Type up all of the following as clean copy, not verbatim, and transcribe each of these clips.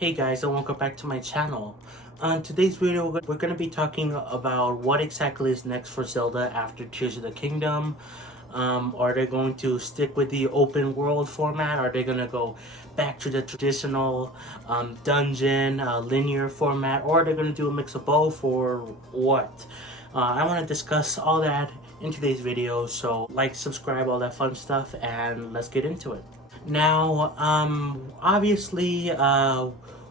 Hey guys, and welcome back to my channel. On today's video, we're going to be talking about what exactly is next for Zelda after Tears of the Kingdom. Are they going to stick with the open world format? Are they going to go back to the traditional dungeon, linear format? Or are they going to do a mix of both, or what? I want to discuss all that in today's video, so like, subscribe, all that fun stuff, and let's get into it. Now, obviously,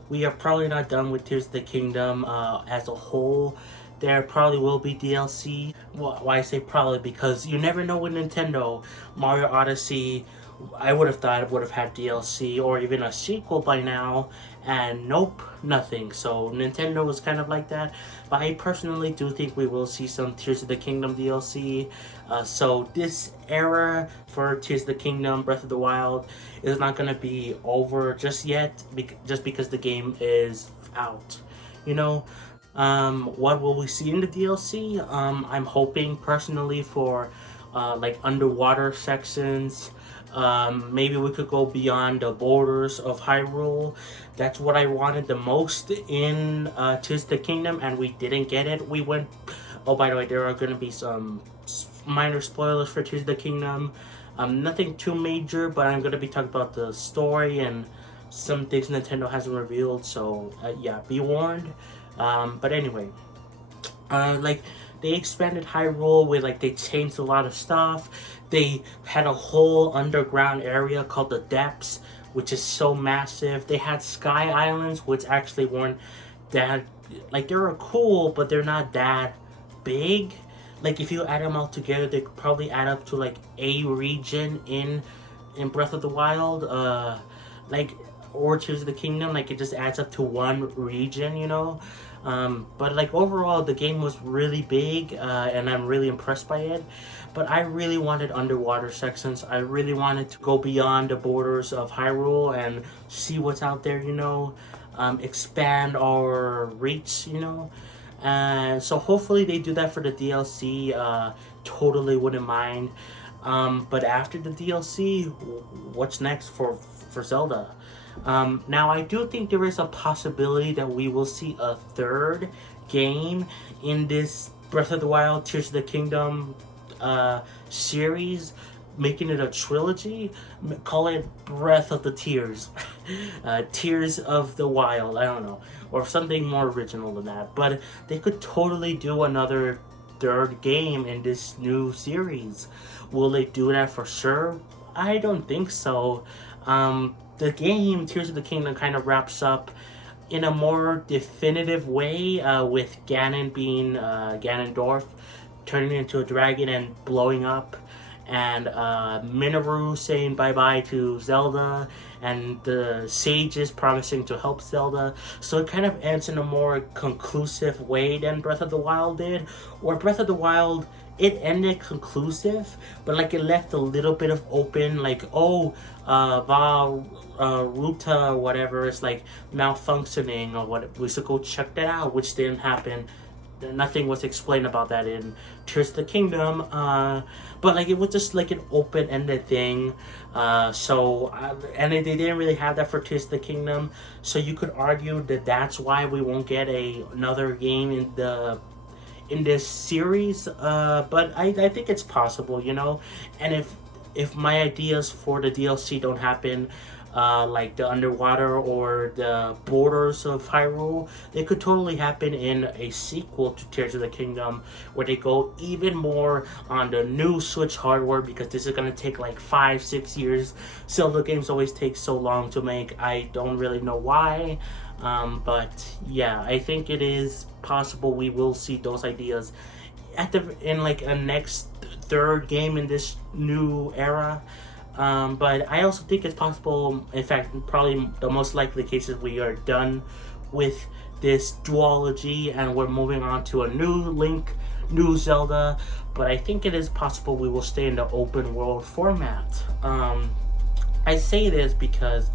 we are probably not done with Tears of the Kingdom as a whole. There probably will be DLC. Well, why I say probably, because you never know with Nintendo. Mario Odyssey, I would have thought it would have had DLC or even a sequel by now, and nope, nothing. So Nintendo was kind of like that, but I personally do think we will see some Tears of the Kingdom DLC. So this era for Tears of the Kingdom, Breath of the Wild, is not going to be over just yet, just because the game is out. You know, what will we see in the DLC? I'm hoping personally for like underwater sections. Maybe we could go beyond the borders of Hyrule. That's what I wanted the most in Tears of the Kingdom, and we didn't get it. We went. Oh, by the way, there are going to be some minor spoilers for Tears of the Kingdom. Nothing too major, but I'm going to be talking about the story and some things Nintendo hasn't revealed. So yeah, be warned. But anyway, like, they expanded Hyrule with, like, they changed a lot of stuff. They had a whole underground area called the Depths, which is so massive. They had Sky Islands, which actually weren't that, like, they were cool, but they're not that big. Like, if you add them all together, they could probably add up to like a region in Breath of the Wild. Like, or Tears of the Kingdom, like, it just adds up to one region, you know. But like, overall, the game was really big, and I'm really impressed by it. But I really wanted underwater sections. I really wanted to go beyond the borders of Hyrule and see what's out there, you know. Expand our reach, you know. And so hopefully they do that for the DLC. Totally wouldn't mind. But after the DLC, what's next for Zelda? Now, I do think there is a possibility that we will see a third game in this Breath of the Wild, Tears of the Kingdom series, making it a trilogy. Call it Breath of the Tears. Tears of the Wild, I don't know. Or something more original than that. But they could totally do another third game in this new series. Will they do that for sure? I don't think so. The game Tears of the Kingdom kind of wraps up in a more definitive way, with Ganon being Ganondorf turning into a dragon and blowing up, and Minoru saying bye-bye to Zelda, and the sages promising to help Zelda. So it kind of ends in a more conclusive way than Breath of the Wild did. Or Breath of the Wild, it ended conclusive, but like, it left a little bit of open, like, oh, Ruta or whatever is like malfunctioning, or what, we should go check that out, which didn't happen. Nothing was explained about that in Tears of the Kingdom, but like, it was just like an open-ended thing. And they didn't really have that for Tears of the Kingdom, so you could argue that that's why we won't get another game in this series. But I think it's possible, you know. And if my ideas for the DLC don't happen, like the underwater or the borders of Hyrule, they could totally happen in a sequel to Tears of the Kingdom, where they go even more on the new Switch hardware, because this is going to take like 5-6 years. Zelda games always take so long to make. I don't really know why. But yeah, I think it is possible we will see those ideas in like a next third game in this new era. But I also think it's possible, in fact, probably the most likely case is we are done with this duology and we're moving on to a new Link, new Zelda. But I think it is possible we will stay in the open world format. I say this because,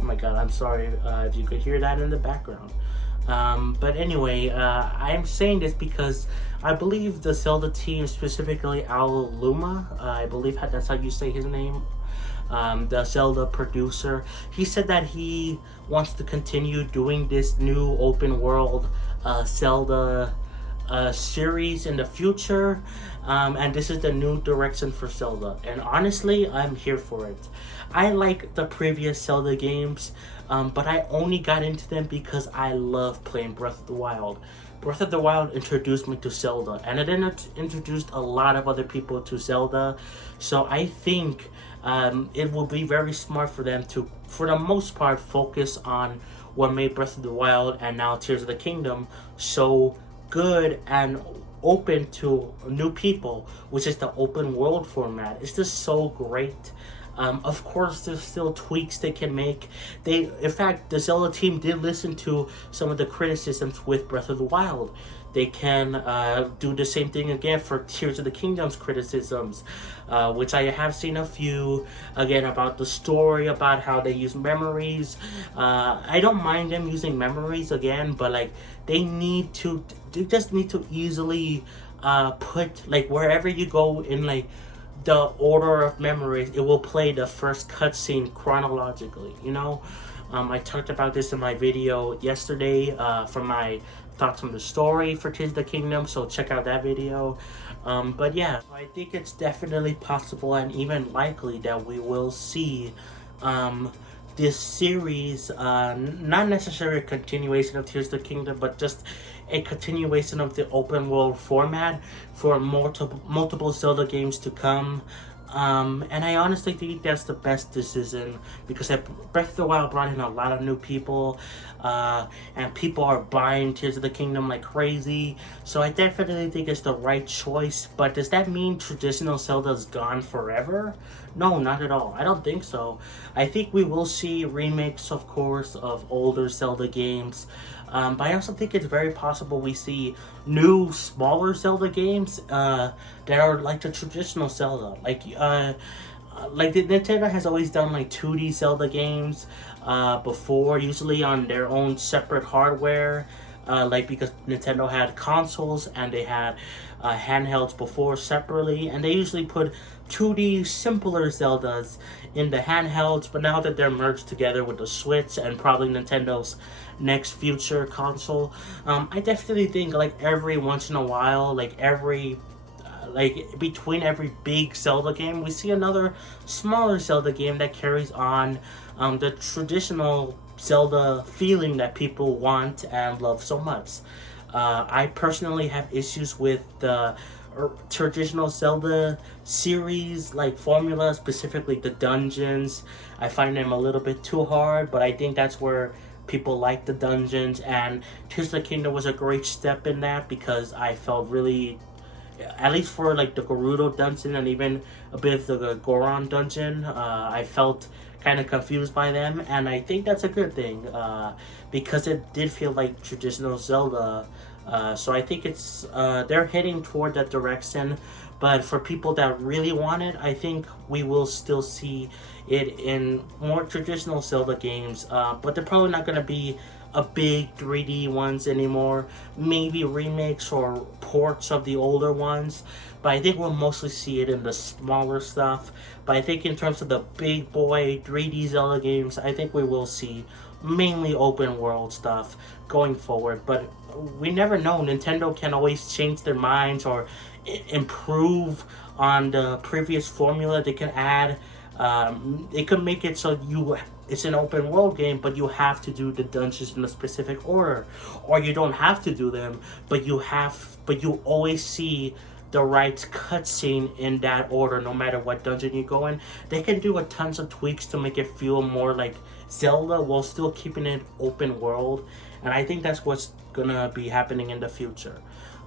oh my god, I'm sorry if you could hear that in the background. But anyway, I'm saying this because I believe the Zelda team, specifically Al Luma, I believe that's how you say his name, the Zelda producer. He said that he wants to continue doing this new open world Zelda series in the future, and this is the new direction for Zelda. And honestly, I'm here for it. I like the previous Zelda games, but I only got into them because I love playing Breath of the Wild. Breath of the Wild introduced me to Zelda, and it introduced a lot of other people to Zelda. So I think it will be very smart for them to, for the most part, focus on what made Breath of the Wild and now Tears of the Kingdom so good and open to new people, which is the open world format. It's just so great. Of course, there's still tweaks they can make. In fact, the Zelda team did listen to some of the criticisms with Breath of the Wild. They can do the same thing again for Tears of the Kingdom's criticisms, which I have seen a few, again, about the story, about how they use memories. I don't mind them using memories again, but like they just need to easily put, like, wherever you go in, like, the order of memories, it will play the first cutscene chronologically, you know? I talked about this in my video yesterday from my thoughts on the story for Tears of the Kingdom, so check out that video. But yeah, I think it's definitely possible and even likely that we will see this series, not necessarily a continuation of Tears of the Kingdom, but just a continuation of the open world format for multiple Zelda games to come. And I honestly think that's the best decision, because Breath of the Wild brought in a lot of new people, and people are buying Tears of the Kingdom like crazy. So I definitely think it's the right choice. But does that mean traditional Zelda's gone forever? No, not at all. I don't think so. I think we will see remakes, of course, of older Zelda games. But I also think it's very possible we see new, smaller Zelda games that are like the traditional Zelda. Like the Nintendo has always done like 2D Zelda games before, usually on their own separate hardware. Like, because Nintendo had consoles and they had handhelds before separately, and they usually put 2D simpler Zeldas in the handhelds. But now that they're merged together with the Switch and probably Nintendo's next future console, I definitely think, like, every once in a while, like between every big Zelda game, we see another smaller Zelda game that carries on the traditional Zelda feeling that people want and love so much. I personally have issues with the traditional Zelda series, like formula, specifically the dungeons. I find them a little bit too hard, but I think that's where people like the dungeons, and Tears of the Kingdom was a great step in that, because I felt really, at least for like the Gerudo dungeon and even a bit of the Goron dungeon, I felt kind of confused by them, and I think that's a good thing, because it did feel like traditional Zelda. So I think it's they're heading toward that direction. But for people that really want it, I think we will still see it in more traditional Zelda games. But they're probably not going to be a big 3D ones anymore. Maybe remakes or ports of the older ones. But I think we'll mostly see it in the smaller stuff. But I think in terms of the big boy 3D Zelda games, I think we will see mainly open world stuff going forward. But we never know. Nintendo can always change their minds or improve on the previous formula. They can add, they could make it so it's an open world game, but you have to do the dungeons in a specific order, or you don't have to do them, but you always see the right cutscene in that order, no matter what dungeon you go in. They can do a tons of tweaks to make it feel more like Zelda while still keeping it open world, and I think that's what's gonna be happening in the future.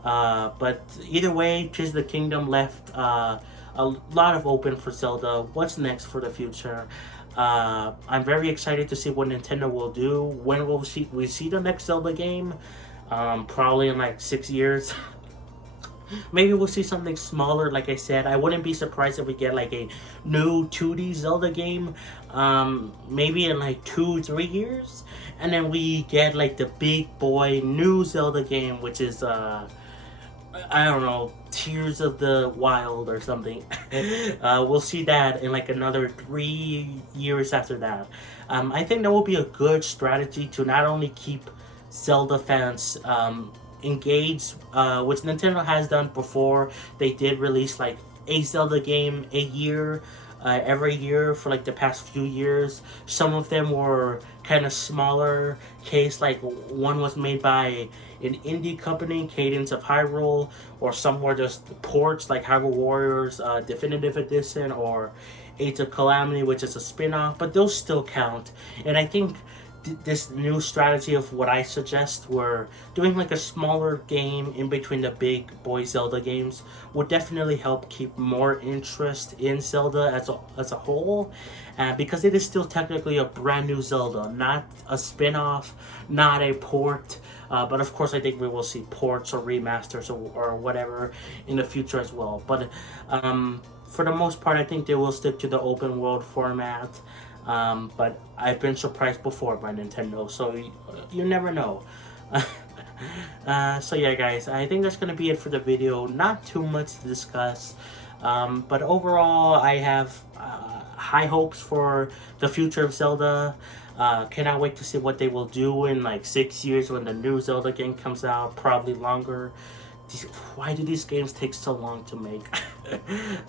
But either way, Tears of the Kingdom left a lot of open for Zelda. What's next for the future? I'm very excited to see what Nintendo will do. When will we see the next Zelda game? Probably in like 6 years. Maybe we'll see something smaller. Like I said, I wouldn't be surprised if we get like a new 2D Zelda game, maybe in like 2-3 years, and then we get like the big boy new Zelda game, which is I don't know, Tears of the Wild or something. We'll see that in like another 3 years after that. I think that will be a good strategy to not only keep Zelda fans engaged, which Nintendo has done before. They did release like a Zelda game a year, every year for like the past few years. Some of them were kind of smaller case, like one was made by an indie company, Cadence of Hyrule, or some were just ports like Hyrule Warriors Definitive Edition or Age of Calamity, which is a spin-off, but those still count. And I think this new strategy of what I suggest, where doing like a smaller game in between the big boy Zelda games, would definitely help keep more interest in Zelda as a whole, because it is still technically a brand new Zelda, not a spin-off, not a port. But of course, I think we will see ports or remasters or whatever in the future as well. But for the most part, I think they will stick to the open world format. But I've been surprised before by Nintendo, so you never know. So yeah, guys, I think that's gonna be it for the video. Not too much to discuss, but overall, I have high hopes for the future of Zelda. Cannot wait to see what they will do in like 6 years when the new Zelda game comes out, probably longer. Why do these games take so long to make?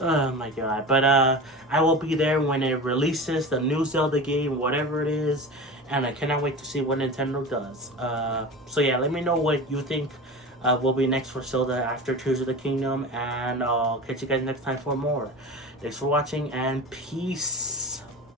Oh my god. But I will be there when it releases, the new Zelda game, whatever it is, and I cannot wait to see what Nintendo does. So yeah, let me know what you think will be next for Zelda after Tears of the Kingdom, and I'll catch you guys next time for more. Thanks for watching, and peace.